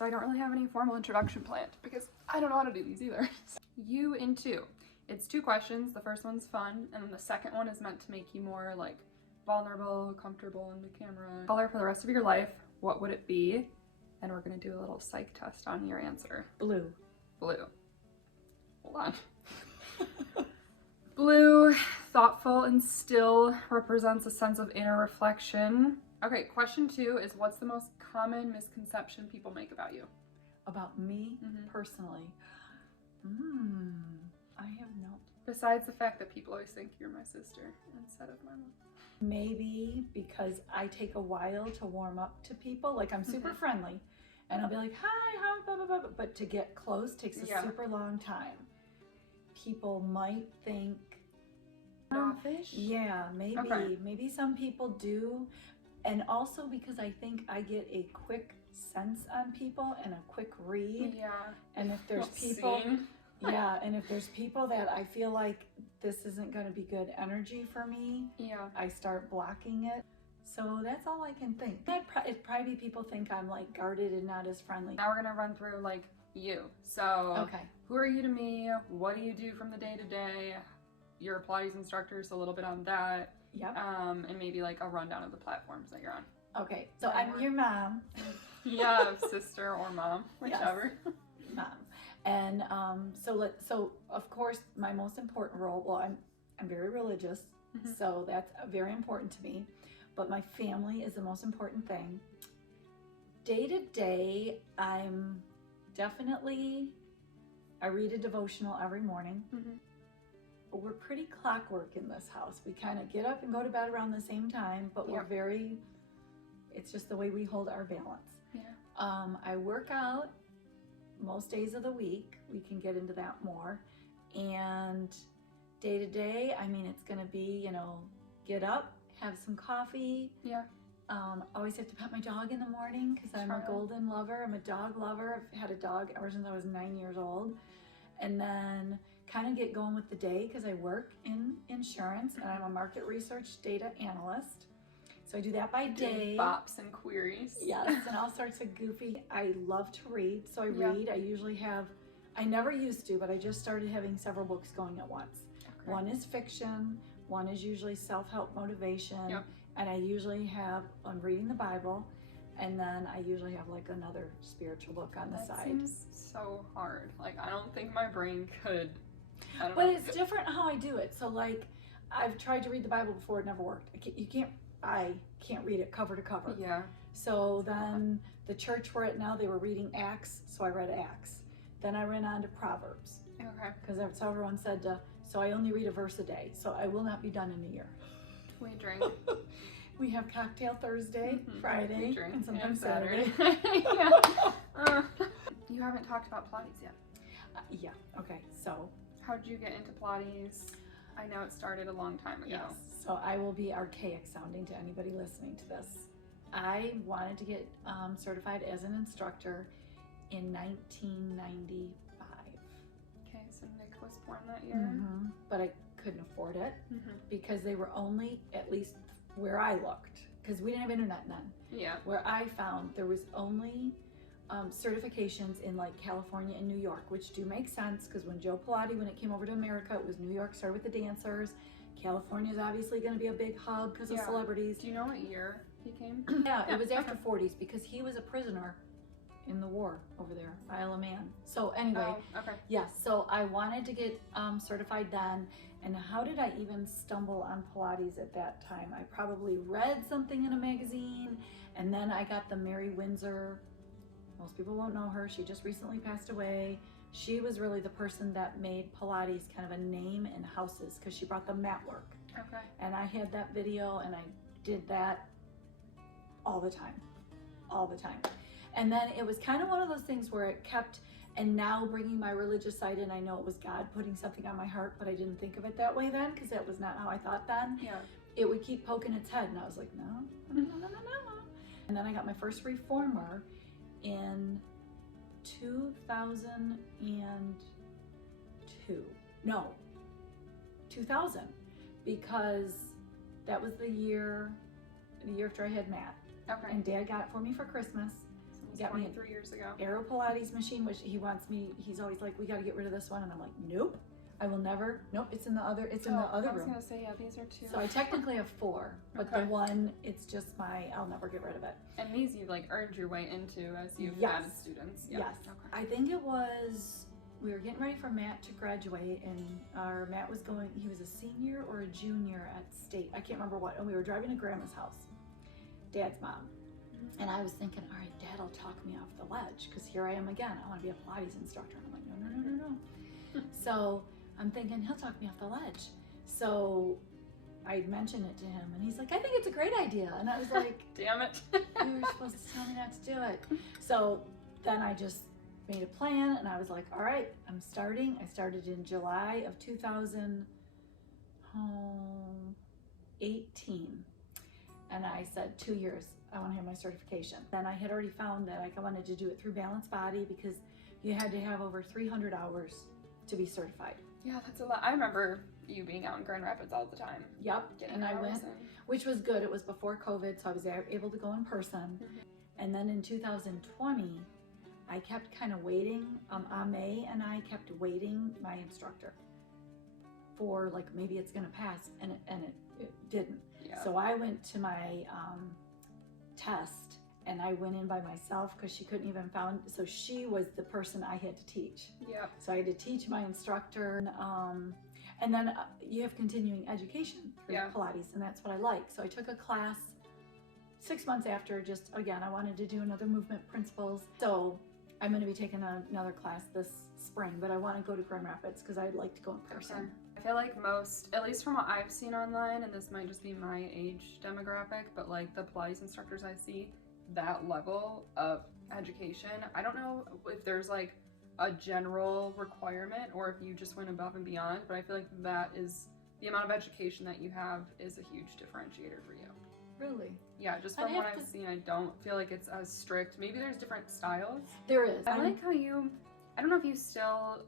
so I don't really have any formal introduction planned because I don't know how to do these either. You in 2. It's 2 questions. The first one's fun, and then the second one is meant to make you more like vulnerable, comfortable in the camera. Color for the rest of your life, what would it be? And we're gonna do a little psych test on your answer. Blue. Blue. Hold on. Blue, thoughtful and still, represents a sense of inner reflection. Okay, question 2 is what's the most common misconception people make about you? About me personally? I have no. Besides the fact that people always think you're my sister instead of my mom. Maybe because I take a while to warm up to people. Like I'm super friendly and I'll be like, hi, how, blah, blah, blah. But to get close takes a super long time. People might think, Offish? yeah, maybe. Okay. Maybe some people do. And also because I think I get a quick sense on people and a quick read. Yeah. And if there's people, yeah, and if there's people that I feel like this isn't going to be good energy for me, yeah, I start blocking it. So that's all I can think. It'd probably be people think I'm like guarded and not as friendly. Now we're gonna run through like you. So Okay. Who are you to me? What do you do from the day to day? You're a Pilates instructor, so a little bit on that. Yep. And maybe like a rundown of the platforms that you're on. Okay, so I'm your mom. Yeah, sister or mom, whichever. Yes. Mom. And so of course my most important role, well, I'm very religious, so that's very important to me, but my family is the most important thing. Day to day, I'm definitely, I read a devotional every morning. But we're pretty clockwork in this house. We kind of get up and go to bed around the same time, but we're very, it's just the way we hold our balance. Yeah. I work out most days of the week. We can get into that more. And day to day, I mean, it's gonna be, you know, get up, have some coffee. Yeah. Always have to pet my dog in the morning because I'm a golden lover. I'm a dog lover. I've had a dog ever since I was 9 years old. And then kind of get going with the day because I work in insurance and I'm a market research data analyst. So I do that by day. Bops and queries. Yes, and all sorts of goofy. I love to read, so I read. I usually have, I never used to, but I just started having several books going at once. Okay. One is fiction, one is usually self-help motivation, and I usually have, I'm reading the Bible, and then I usually have like another spiritual book on the side. That seems so hard. Like, I don't think my brain could. But it's different how I do it. So like, I've tried to read the Bible before, it never worked. I can't read it cover to cover. Yeah. So then the church we're at now, they were reading Acts, so I read Acts. Then I ran on to Proverbs. Okay. Because that's how everyone said so I only read a verse a day, so I will not be done in a year. We drink. We have cocktail Thursday, Friday, and sometimes Saturday. You haven't talked about Pilates yet. Yeah, okay, so. How did you get into Pilates? I know it started a long time ago. Yes, so I will be archaic sounding to anybody listening to this. I wanted to get certified as an instructor in 1995. Okay, so Nick was born that year. But I couldn't afford it because they were only, at least where I looked, because we didn't have internet then. Yeah. Where I found there was only certifications in like California and New York, which do make sense because when Joe Pilates, when it came over to America, it was New York, started with the dancers. California is obviously going to be a big hub because of celebrities. Do you know what year he came? Yeah, it was after 40s because he was a prisoner in the war over there, Isle of Man. So anyway, yes, so I wanted to get certified then. And how did I even stumble on Pilates at that time? I probably read something in a magazine, and then I got the Mary Windsor. Most people won't know her. She just recently passed away. She was really the person that made Pilates kind of a name in houses because she brought the mat work. Okay. And I had that video and I did that all the time, all the time. And then it was kind of one of those things where it kept, and now bringing my religious side in, I know it was God putting something on my heart, but I didn't think of it that way then because that was not how I thought then. Yeah. It would keep poking its head and I was like, no. And then I got my first reformer in 2000, because that was the year after I had Matt. Okay. And Dad got it for me for Christmas. got me 23 years ago. Aero Pilates machine, which he wants me, he's always like, we got to get rid of this one. And I'm like, nope, I will never. Nope, it's in the other, it's in the other room. I was going to say, yeah, these are 2. So I technically have 4, but the one, it's just I'll never get rid of it. And these you've like earned your way into as you've added students. Yeah. Yes. Okay. I think it was, we were getting ready for Matt to graduate, and Matt was going, he was a senior or a junior at state. I can't remember what. And we were driving to Grandma's house, Dad's mom. And I was thinking, all right, Dad will talk me off the ledge, because here I am again. I want to be a Pilates instructor. And I'm like, no. So I'm thinking he'll talk me off the ledge. So I mentioned it to him, and he's like, I think it's a great idea. And I was like, damn it. You were supposed to tell me not to do it. So then I just made a plan, and I was like, all right, I'm starting. I started in July of 2018. And I said 2 years, I want to have my certification. Then I had already found that I wanted to do it through Balanced Body, because you had to have over 300 hours to be certified. Yeah, that's a lot. I remember you being out in Grand Rapids all the time. Yep, and I went, which was good. It was before COVID, so I was able to go in person. And then in 2020, I kept kind of waiting. Annmarie and I kept waiting, my instructor, for like, maybe it's gonna pass, and it didn't. Yeah. So I went to my test, and I went in by myself because she couldn't even found, so she was the person I had to teach. Yeah. So I had to teach my instructor, and then you have continuing education through Pilates, and that's what I like. So I took a class 6 months after, just again, I wanted to do another movement principles. So I'm going to be taking another class this spring, but I want to go to Grand Rapids because I'd like to go in person. Okay. I feel like most, at least from what I've seen online, and this might just be my age demographic, but like the Pilates instructors I see, that level of education, I don't know if there's like a general requirement or if you just went above and beyond, but I feel like that is, the amount of education that you have is a huge differentiator for you. Really? Yeah, just from what I've seen, I don't feel like it's as strict. Maybe there's different styles. There is. I like how you, I don't know if you still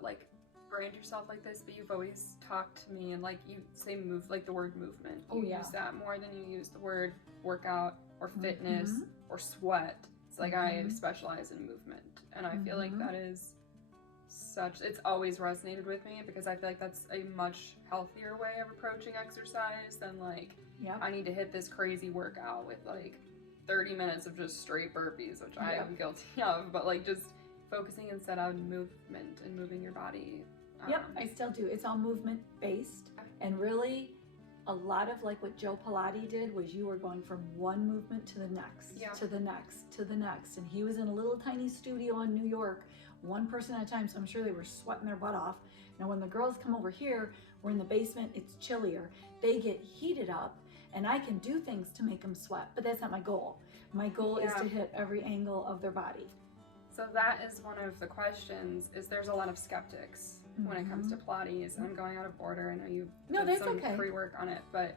like brand yourself like this, but you've always talked to me and like you say move, like the word movement. You use that more than you use the word workout or fitness or sweat. It's like I specialize in movement, and I feel like that is such, it's always resonated with me because I feel like that's a much healthier way of approaching exercise than like, I need to hit this crazy workout with like 30 minutes of just straight burpees, which I am guilty of, but like just focusing instead on movement and moving your body. I still do. It's all movement based, and really a lot of like what Joe Pilates did was you were going from one movement to the next, to the next, to the next, and he was in a little tiny studio in New York, one person at a time, so I'm sure they were sweating their butt off. Now when the girls come over here, we're in the basement, it's chillier, they get heated up, and I can do things to make them sweat, but that's not my goal. My goal is to hit every angle of their body. So that is one of the questions, is there's a lot of skeptics when it comes to Pilates, and I'm going out of order. I know you did some pre-work on it, but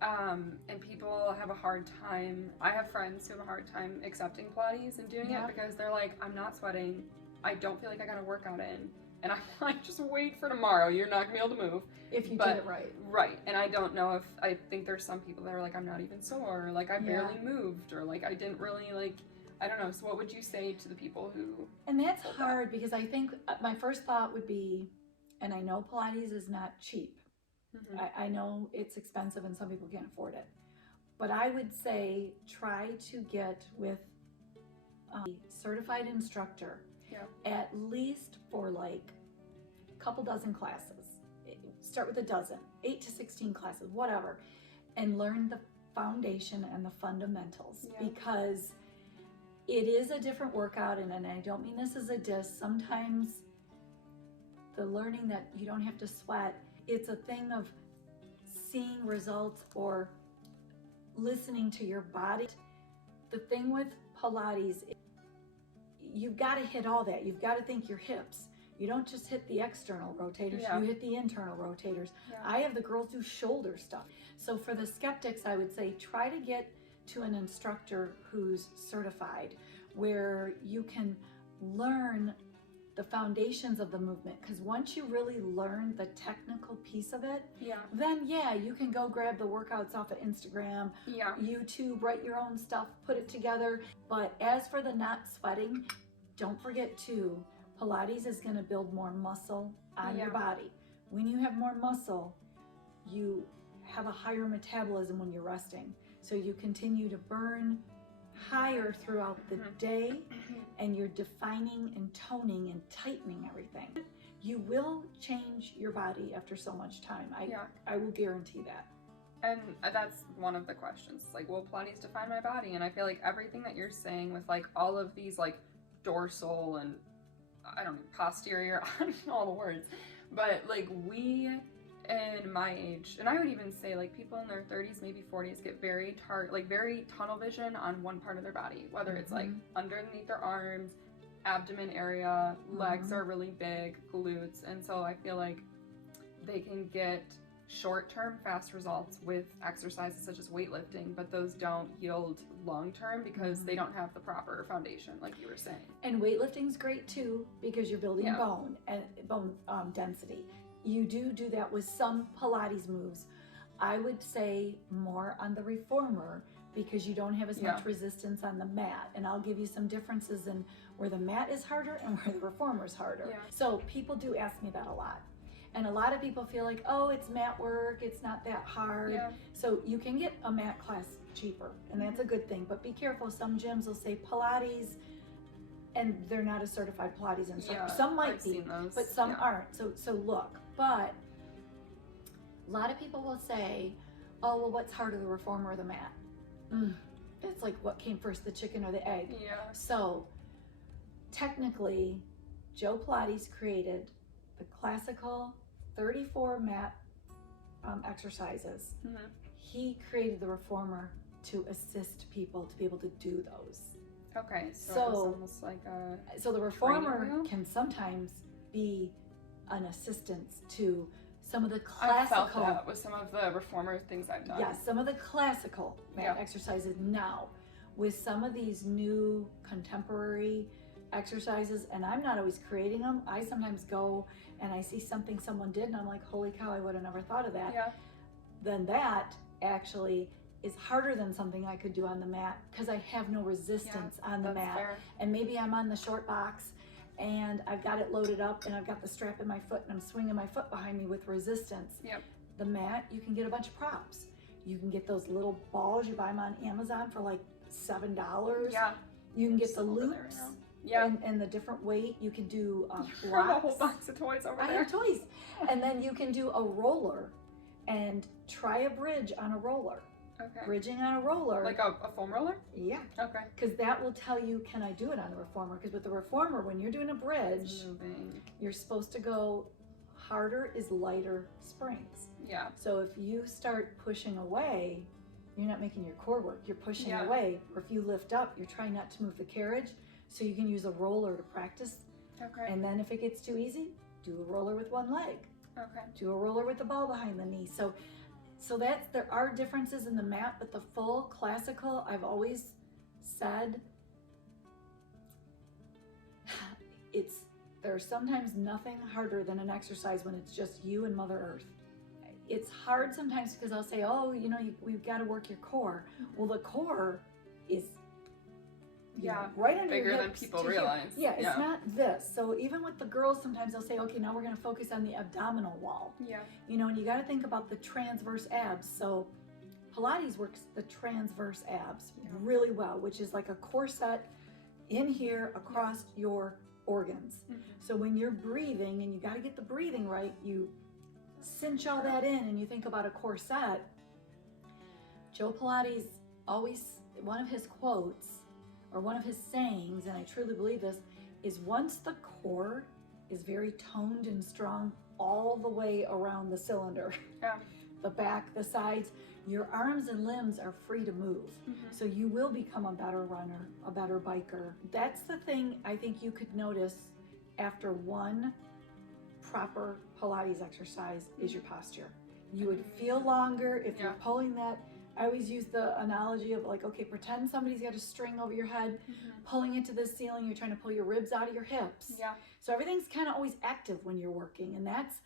and people have a hard time. I have friends who have a hard time accepting Pilates and doing it because they're like, I'm not sweating, I don't feel like I got a workout in, and I'm like, just wait for tomorrow, you're not gonna be able to move. If you did it right. Right, and I don't know if, I think there's some people that are like, I'm not even sore, like I barely moved, or like I didn't really like, I don't know. So what would you say to the people who... And that's hard because I think my first thought would be, and I know Pilates is not cheap. I know it's expensive and some people can't afford it. But I would say try to get with a certified instructor at least for like a couple dozen classes. Start with a dozen, 8 to 16 classes, whatever, and learn the foundation and the fundamentals because it is a different workout, and I don't mean this as a diss. Sometimes the learning that you don't have to sweat, it's a thing of seeing results or listening to your body. The thing with Pilates, you've got to hit all that. You've got to think your hips. You don't just hit the external rotators, you hit the internal rotators. I have the girls do shoulder stuff. So for the skeptics, I would say try to get to an instructor who's certified, where you can learn the foundations of the movement, because once you really learn the technical piece of it, then you can go grab the workouts off of Instagram, YouTube, write your own stuff, put it together. But as for the not sweating, don't forget too, Pilates is going to build more muscle on your body. When you have more muscle, you have a higher metabolism when you're resting. So you continue to burn higher throughout the day, and you're defining and toning and tightening everything. You will change your body after so much time. I will guarantee that. And that's one of the questions. Like, will Pilates define my body? And I feel like everything that you're saying with like all of these like dorsal and I don't know, posterior, I don't know all the words, but like we in my age, and I would even say like people in their 30s, maybe 40s, get very very tunnel vision on one part of their body, whether it's like underneath their arms, abdomen area, legs are really big, glutes, and so I feel like they can get short-term fast results with exercises such as weightlifting, but those don't yield long-term because they don't have the proper foundation, like you were saying. And weightlifting's great too because you're building bone and bone density. You do that with some Pilates moves. I would say more on the reformer because you don't have as much resistance on the mat. And I'll give you some differences in where the mat is harder and where the reformer is harder. So people do ask me that a lot. And a lot of people feel like, oh, it's mat work, it's not that hard. So you can get a mat class cheaper, and that's a good thing. But be careful, some gyms will say Pilates, and they're not a certified Pilates instructor. Some might be, but some aren't. So look, but a lot of people will say, oh, well, what's harder, the reformer or the mat? It's like what came first, the chicken or the egg? So technically, Joe Pilates created the classical 34 mat exercises. He created the reformer to assist people to be able to do those. Okay, so it's almost like a so the reformer can sometimes be an assistance to some of the classical. I felt that with some of the reformer things I've done. Yes, some of the classical mat exercises. Now, with some of these new contemporary exercises, and I'm not always creating them. I sometimes go and I see something someone did and I'm like, holy cow, I would have never thought of that. Then that actually is harder than something I could do on the mat because I have no resistance on the mat. Fair. And maybe I'm on the short box and I've got it loaded up and I've got the strap in my foot and I'm swinging my foot behind me with resistance. The mat, you can get a bunch of props. You can get those little balls, you buy them on Amazon for like $7. You can get the loops. And the different weight. You can do blocks. A whole box of toys over there. I have toys. And then you can do a roller and try a bridge on a roller. Okay. Bridging on a roller. Like a foam roller? Yeah. Okay. Because that will tell you, can I do it on the reformer? Because with the reformer, when you're doing a bridge, you're supposed to go harder is lighter springs. So if you start pushing away, you're not making your core work. You're pushing away. Or if you lift up, you're trying not to move the carriage. So you can use a roller to practice. And then if it gets too easy, do a roller with one leg. Do a roller with the ball behind the knee. So there are differences in the mat, but the full classical, I've always said, there's sometimes nothing harder than an exercise when it's just you and Mother Earth. It's hard sometimes because I'll say, oh, we've got to work your core. Well, the core is right under bigger your than people realize. It's not this. So even with the girls, sometimes they'll say, okay, now we're going to focus on the abdominal wall. And you got to think about the transverse abs. So Pilates works the transverse abs really well, which is like a corset in here across your organs. So when you're breathing, and you got to get the breathing right, you cinch all that in and you think about a corset. Joe Pilates always, one of his quotes or one of his sayings, and I truly believe this, is once the core is very toned and strong all the way around the cylinder, the back, the sides, your arms and limbs are free to move. So you will become a better runner, a better biker. That's the thing I think you could notice after one proper Pilates exercise is your posture. You would feel longer if you're pulling that I always use the analogy of like, okay, pretend somebody's got a string over your head, pulling it to the ceiling. You're trying to pull your ribs out of your hips. Yeah. So everything's kind of always active when you're working. And that's,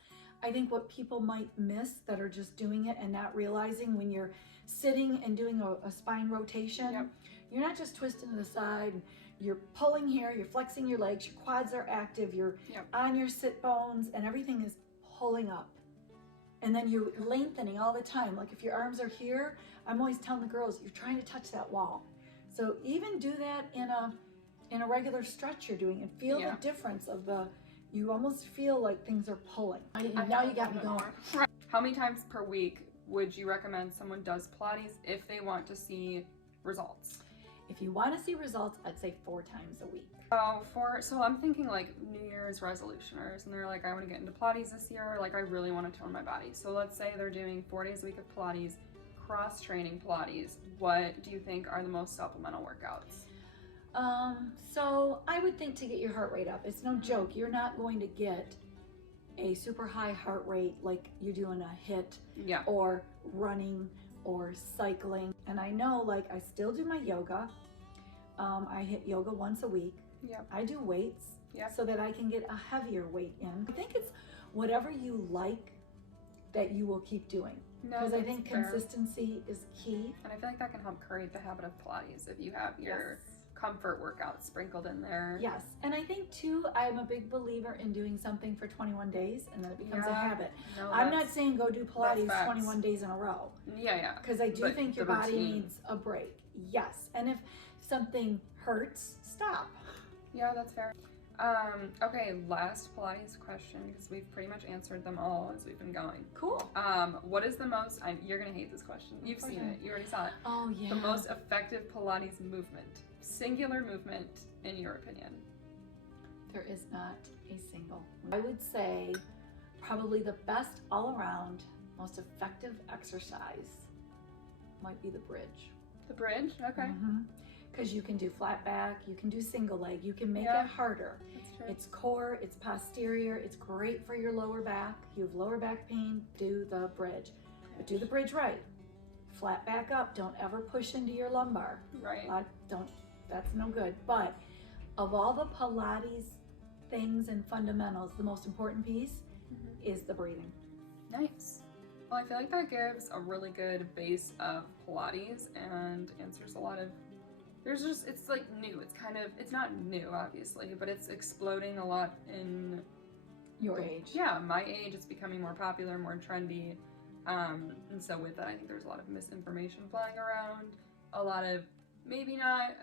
I think, what people might miss that are just doing it and not realizing when you're sitting and doing a spine rotation. Yep. You're not just twisting to the side. You're pulling here, you're flexing your legs, your quads are active, you're on your sit bones, and everything is pulling up. And then you're lengthening all the time. Like if your arms are here, I'm always telling the girls, you're trying to touch that wall. So even do that in a regular stretch you're doing and feel the difference of you almost feel like things are pulling. Now you got me going. Right. How many times per week would you recommend someone does Pilates if they want to see results? If you want to see results, I'd say 4 times a week. So I'm thinking like New Year's resolutioners, and they're like, I want to get into Pilates this year, like I really want to tone my body. So let's say they're doing 4 days a week of Pilates, cross-training Pilates. What do you think are the most supplemental workouts? So I would think to get your heart rate up. It's no joke. You're not going to get a super high heart rate like you're doing a HIIT or running or cycling. And I know, like, I still do my yoga. I hit yoga once a week. I do weights so that I can get a heavier weight in. I think it's whatever you like that you will keep doing. Because I think consistency is key. And I feel like that can help create the habit of Pilates if you have your comfort workouts sprinkled in there. Yes. And I think too, I'm a big believer in doing something for 21 days and then it becomes a habit. No, I'm not saying go do Pilates 21 days in a row. Because I do think your body needs a break. Yes. And if something hurts, stop. Yeah, that's fair. Okay, last Pilates question, because we've pretty much answered them all as we've been going. Cool. What is the most, you're gonna hate this question. You've seen it, you already saw it. Oh yeah. The most effective Pilates movement, singular movement, in your opinion? There is not a single. I would say probably the best all around, most effective exercise might be the bridge. The bridge? Okay. Because you can do flat back, you can do single leg, you can make it harder. That's true. It's core, it's posterior, it's great for your lower back. You have lower back pain, do the bridge. But do the bridge right. Flat back up, don't ever push into your lumbar. Right. That's no good. But of all the Pilates things and fundamentals, the most important piece is the breathing. Nice. Well, I feel like that gives a really good base of Pilates and answers a lot of, it's like new. It's not new, obviously, but it's exploding a lot in your age. Yeah, my age. It's becoming more popular, more trendy. And so with that, I think there's a lot of misinformation flying around, a lot of maybe not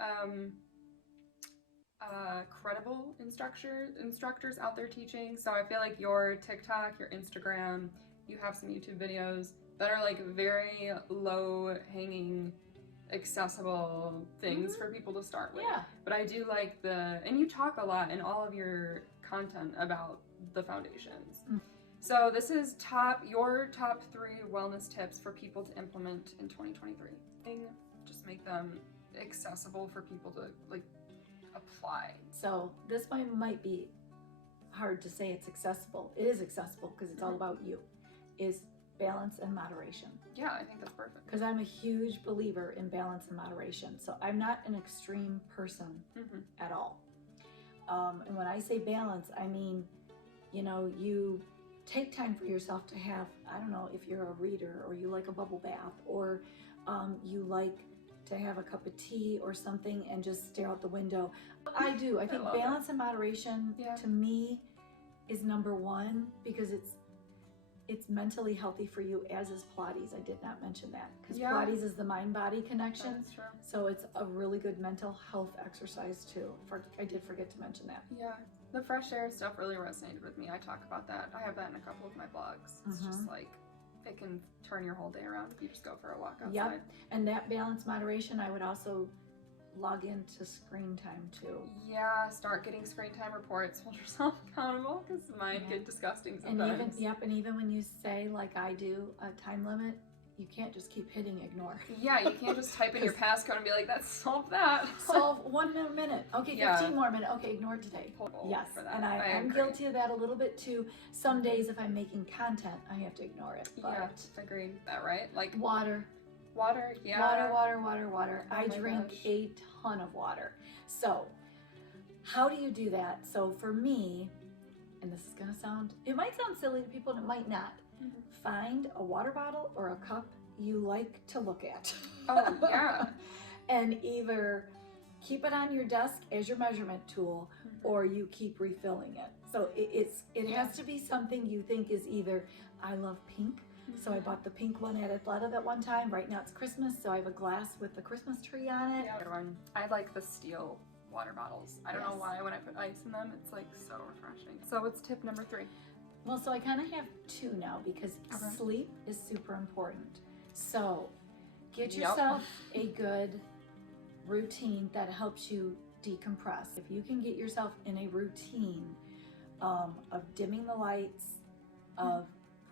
credible instructors out there teaching. So I feel like your TikTok, your Instagram, you have some YouTube videos that are like very low hanging, accessible things for people to start with. But I do like and you talk a lot in all of your content about the foundations. So this is your top 3 wellness tips for people to implement in 2023. Just make them accessible for people to like apply. So this might be hard to say it's accessible. It is accessible because it's all about you. Is balance and moderation. Yeah, I think that's perfect. Because I'm a huge believer in balance and moderation. So I'm not an extreme person at all. And when I say balance, I mean, you take time for yourself to have, I don't know, if you're a reader or you like a bubble bath or you like to have a cup of tea or something and just stare out the window. I do. I think balance and moderation to me is number 1 because it's mentally healthy for you, as is Pilates. I did not mention that because Pilates is the mind-body connection. That's true. So it's a really good mental health exercise too. I did forget to mention that. Yeah, the fresh air stuff really resonated with me. I talk about that. I have that in a couple of my blogs. It's just like, it can turn your whole day around if you just go for a walk outside. Yep, and that balance moderation, I would also log into screen time too. Yeah, start getting screen time reports. Hold yourself accountable because mine get disgusting sometimes. And even when you say, like I do, a time limit, you can't just keep hitting ignore. Yeah, you can't just type in your passcode and be like, "That's solve that." Solve 1 more minute. Okay, 15 more minutes. Okay, ignore it today. Yes, and I'm guilty of that a little bit too. Some days if I'm making content, I have to ignore it. But agreed. That right? Like water. Water, yeah. Water. Oh I my drink gosh. a ton of water. So, how do you do that? So for me, and this is gonna sound, it might sound silly to people and it might not. Mm-hmm. Find a water bottle or a cup you like to look at. Oh, yeah. And either keep it on your desk as your measurement tool, Mm-hmm. or you keep refilling it. So it has to be something you think is either, I love pink, so I bought the pink one at Athleta that one time. Right now it's Christmas, so I have a glass with the Christmas tree on it. Yeah. I like the steel water bottles. I don't know why when I put ice in them, it's like so refreshing. So what's tip number 3? Well, so I kind of have 2 now because sleep is super important. So get yourself a good routine that helps you decompress. If you can get yourself in a routine of dimming the lights, of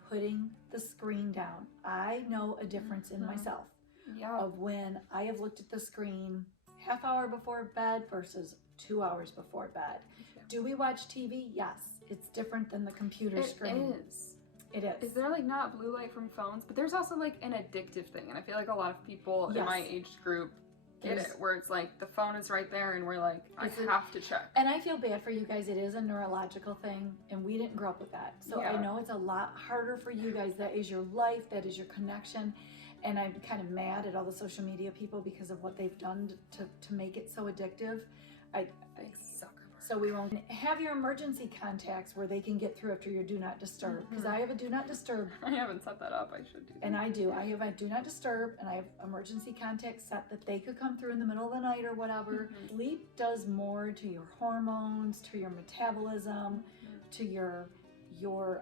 putting the screen down. I know a difference in myself of when I have looked at the screen half hour before bed versus 2 hours before bed. Do we watch TV? Yes. It's different than the computer screen. It is. Is there like not blue light from phones? But there's also like an addictive thing. And I feel like a lot of people in my age group get it, where it's like the phone is right there and we're like, I have to check. And I feel bad for you guys. It is a neurological thing and we didn't grow up with that. So I know it's a lot harder for you guys. That is your life. That is your connection. And I'm kind of mad at all the social media people because of what they've done to make it so addictive. So we won't have your emergency contacts where they can get through after your do not disturb. Because I have a do not disturb. I haven't set that up. I should do that. And I do. I have a do not disturb and I have emergency contacts set that they could come through in the middle of the night or whatever. Sleep does more to your hormones, to your metabolism, to your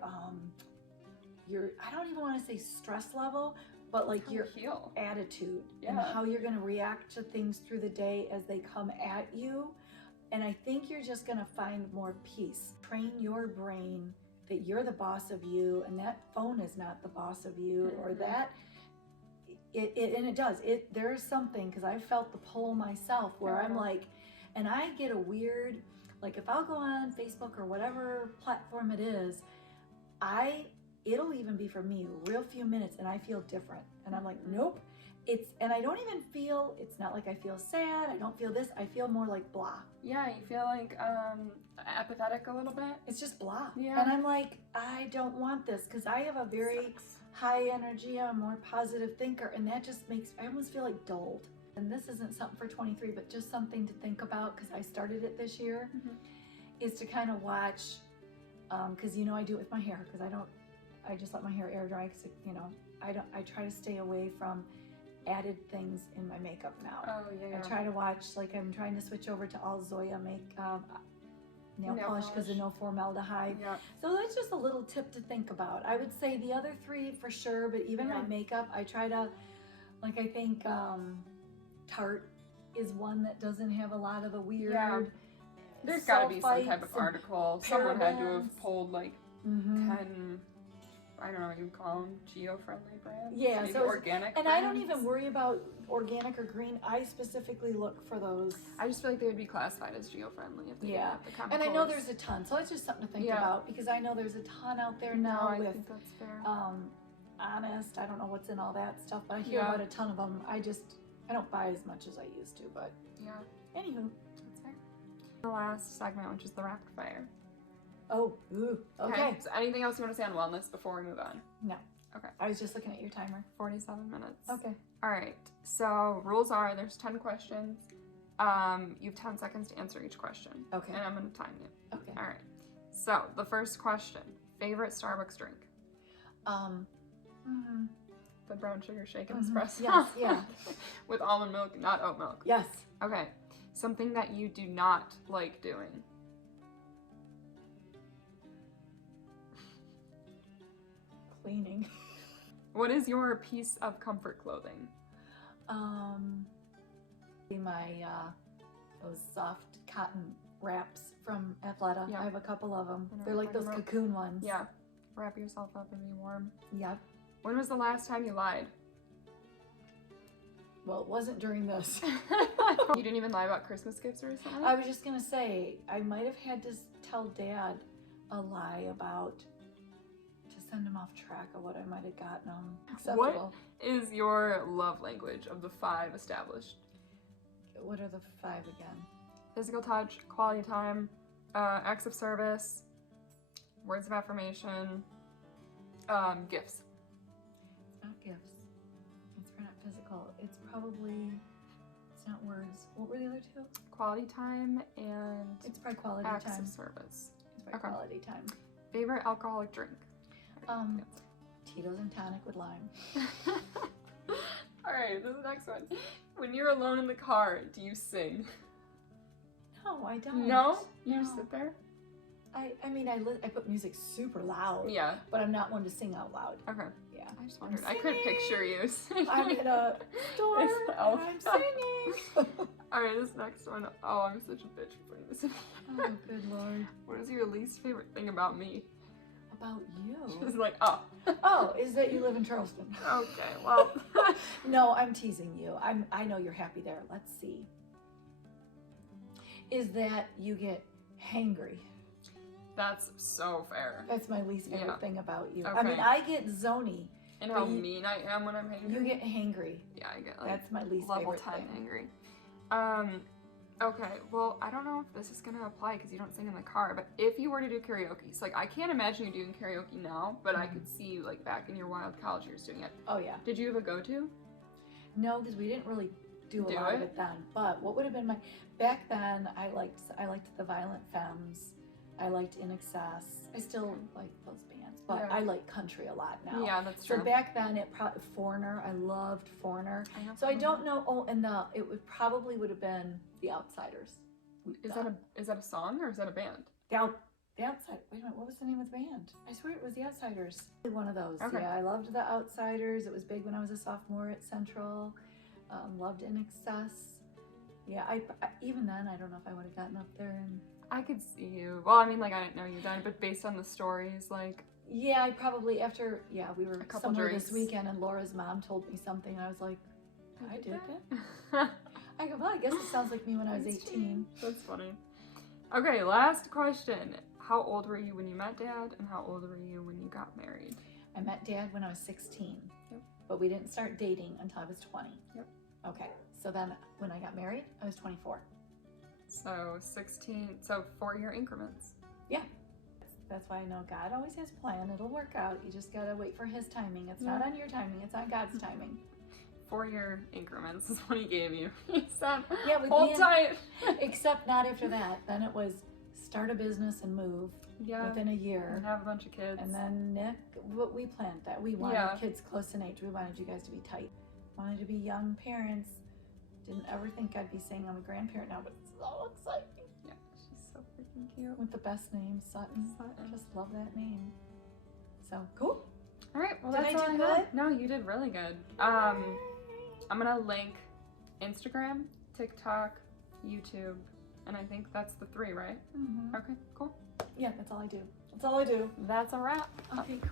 I don't even want to say stress level, but like your attitude and how you're going to react to things through the day as they come at you. And I think you're just going to find more peace. Train your brain that you're the boss of you and that phone is not the boss of you, or that and it does. There's something, because I felt the pull myself where I'm like, and I get a weird, like if I'll go on Facebook or whatever platform it is, it'll even be for me a real few minutes and I feel different. And I'm like, nope. And I don't even feel, it's not like I feel sad, I don't feel this, I feel more like blah. Yeah, you feel like apathetic a little bit. It's just blah. Yeah. And I'm like, I don't want this, because I have a very high energy, I'm a more positive thinker, and that just makes, I almost feel like dulled. And this isn't something for 23, but just something to think about, because I started it this year, is to kind of watch, because I do it with my hair, because I just let my hair air dry, because I try to stay away from added things in my makeup now. I try to watch, like I'm trying to switch over to all Zoya nail polish because of no formaldehyde. So that's just a little tip to think about. I would say the other 3 for sure, but even my makeup, I try to, like I think Tarte is one that doesn't have a lot of the weird There's got to be some type of article. Someone had to have pulled like 10, I don't know what you call them, geo-friendly brands? Yeah, maybe so organic and brands? I don't even worry about organic or green. I specifically look for those. I just feel like they would be classified as geo-friendly if they didn't have the chemicals. And I know there's a ton, so it's just something to think about, because I know there's a ton out there now with, I think that's fair. Honest, I don't know what's in all that stuff, but I hear about a ton of them. I don't buy as much as I used to, but anywho. That's fair. The last segment, which is the rapid fire. Oh, okay. So anything else you want to say on wellness before we move on? No. Okay. I was just looking at your timer. 47 minutes. Okay. All right. So rules are, there's 10 questions. You have 10 seconds to answer each question. Okay. And I'm going to time you. Okay. All right. So the first question, favorite Starbucks drink? The brown sugar shake and espresso. Yes, yeah. With almond milk, not oat milk. Yes. Okay. Something that you do not like doing? Cleaning. What is your piece of comfort clothing? My those soft cotton wraps from Athleta. I have a couple of them. They're like those cocoon ones. Yeah. Wrap yourself up and be warm. Yep. When was the last time you lied? Well, it wasn't during this. You didn't even lie about Christmas gifts recently? I was just gonna say, I might have had to tell Dad a lie about, to send him off track of what I might have gotten him. What is your love language of the 5 established? What are the 5 again? Physical touch, quality time, acts of service, words of affirmation, gifts. It's not gifts. It's not physical. It's probably, it's not words. What were the other 2? Quality time and it's probably quality acts time. of service. It's probably quality time. Favorite alcoholic drink? Tito's and tonic with lime. Alright, this is the next one. When you're alone in the car, do you sing? No, I don't. No? You just sit there? I mean, I put music super loud. Yeah. But I'm not one to sing out loud. Okay. Yeah. I just wondered. I could picture you singing. I'm in a store and I'm singing. Alright, this next one. Oh, I'm such a bitch for putting this in. Oh, good lord. What is your least favorite thing about me? About you? She's like, oh. Oh, is that you live in Charleston? Okay, well. No, I'm teasing you. I know you're happy there. Let's see. Is that you get hangry? That's so fair. That's my least favorite thing about you. Okay. I mean, I get zony. And how mean I am when I'm hangry. You get hangry. Yeah, I get like that's my least level favorite 10 thing. angry. Okay, well, I don't know if this is gonna apply because you don't sing in the car, but if you were to do karaoke, so like I can't imagine you doing karaoke now, but I could see you like back in your wild college years doing it. Oh yeah. Did you have a go-to? No, because we didn't really do a lot of it then. But what would have been my back then? I liked the Violent Femmes. I liked In Excess. I still like those bands, but I like country a lot now. Yeah, that's true. So back then, it probably Foreigner. I loved Foreigner. So I don't know. Oh, and it would probably have been The Outsiders. Is that a song or is that a band? The Outsiders. Wait a minute. What was the name of the band? I swear it was The Outsiders. One of those. Okay. Yeah, I loved The Outsiders. It was big when I was a sophomore at Central. Loved In Excess. Yeah, I even then I don't know if I would have gotten up there and. I could see you. Well, I mean, like I didn't know you then, but based on the stories, like. Yeah, I probably after we were somewhere drinks. this weekend and Laura's mom told me something and I was like, I did that. I go, well, I guess it sounds like me when I was 18. That's funny. Okay, last question. How old were you when you met Dad, and how old were you when you got married? I met Dad when I was 16. Yep. But we didn't start dating until I was 20. Yep. Okay. So then when I got married, I was 24. So 16, so 4-year increments. Yeah. That's why I know God always has a plan. It'll work out. You just gotta wait for His timing. It's not on your timing. It's on God's timing. 4-year increments is what He gave you. He said, with hold tight. Except not after that. Then it was start a business and move within a year. And have a bunch of kids. And then Nick, we planned that. We wanted kids close in age. We wanted you guys to be tight. Wanted to be young parents. Didn't ever think I'd be saying I'm a grandparent now, but it's so exciting. Yeah, she's so freaking cute. With the best name, Sutton. I just love that name. So, cool. All right, well, did that's I all do I good? have. No, you did really good. I'm gonna link Instagram, TikTok, YouTube, and I think that's the 3, right? Mm-hmm. Okay, cool. Yeah, that's all I do. That's all I do. That's a wrap. Okay,